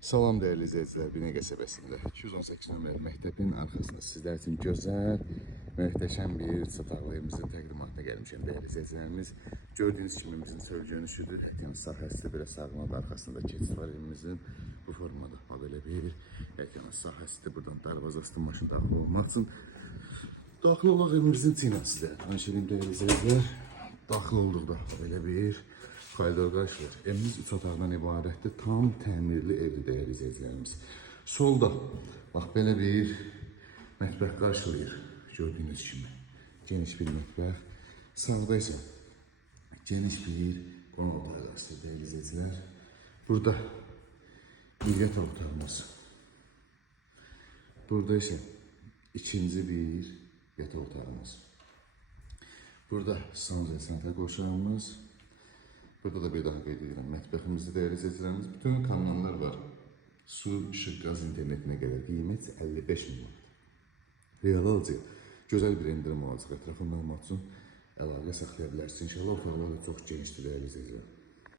Salam değerli izleyiciler, Binə qəsəbəsində 218 nömrəli məktəbin arxasında sizlər üçün gözəl, möhtəşəm bir çataqlı evimizin təqdimatına gəlmişəm değerli izleyicilərimiz. Gördüğünüz kimi bizim sövgünüşüdür. Yəni sahəsi belə sağlamaq arxasında keçid var evimizin. Bu formada belə bir yəni sahəsidir. Buradan darvazasından maşın daxil olmaq üçün. Daxil olmaq evimizin çiynəsidir. Tanış edeyim değerli izleyiciler. Daxil olduqda belə bir koridor qarşılayır. Evimiz 3 otaqdan ibarətdir. Tam təmirli evdir değerli izleyicilerimiz. Solda bax belə bir mətbəx qarşılayır. Gördüyünüz kimi geniş bir mətbəx. Sağda isə geniş bir qonaq otağı qarşılayır değerli izleyiciler. Burada bir yatak otağımız. Burada isə ikinci bir yatak otağımız. Burada sanitär qoşağımız. Burada da bir daha qeyd edirəm. Mətbəximizdə değerli izleyicilerimiz bütün kanallar var. Su, işıq, qaz, internetinə qədər qiymət 55 min manat. Real alıcı gözəl bir endirim olacaq. Ətraflı məlumat üçün əlaqə saxlaya bilərsiniz. İnşallah otaqlar da çox genişdir değerli izleyiciler.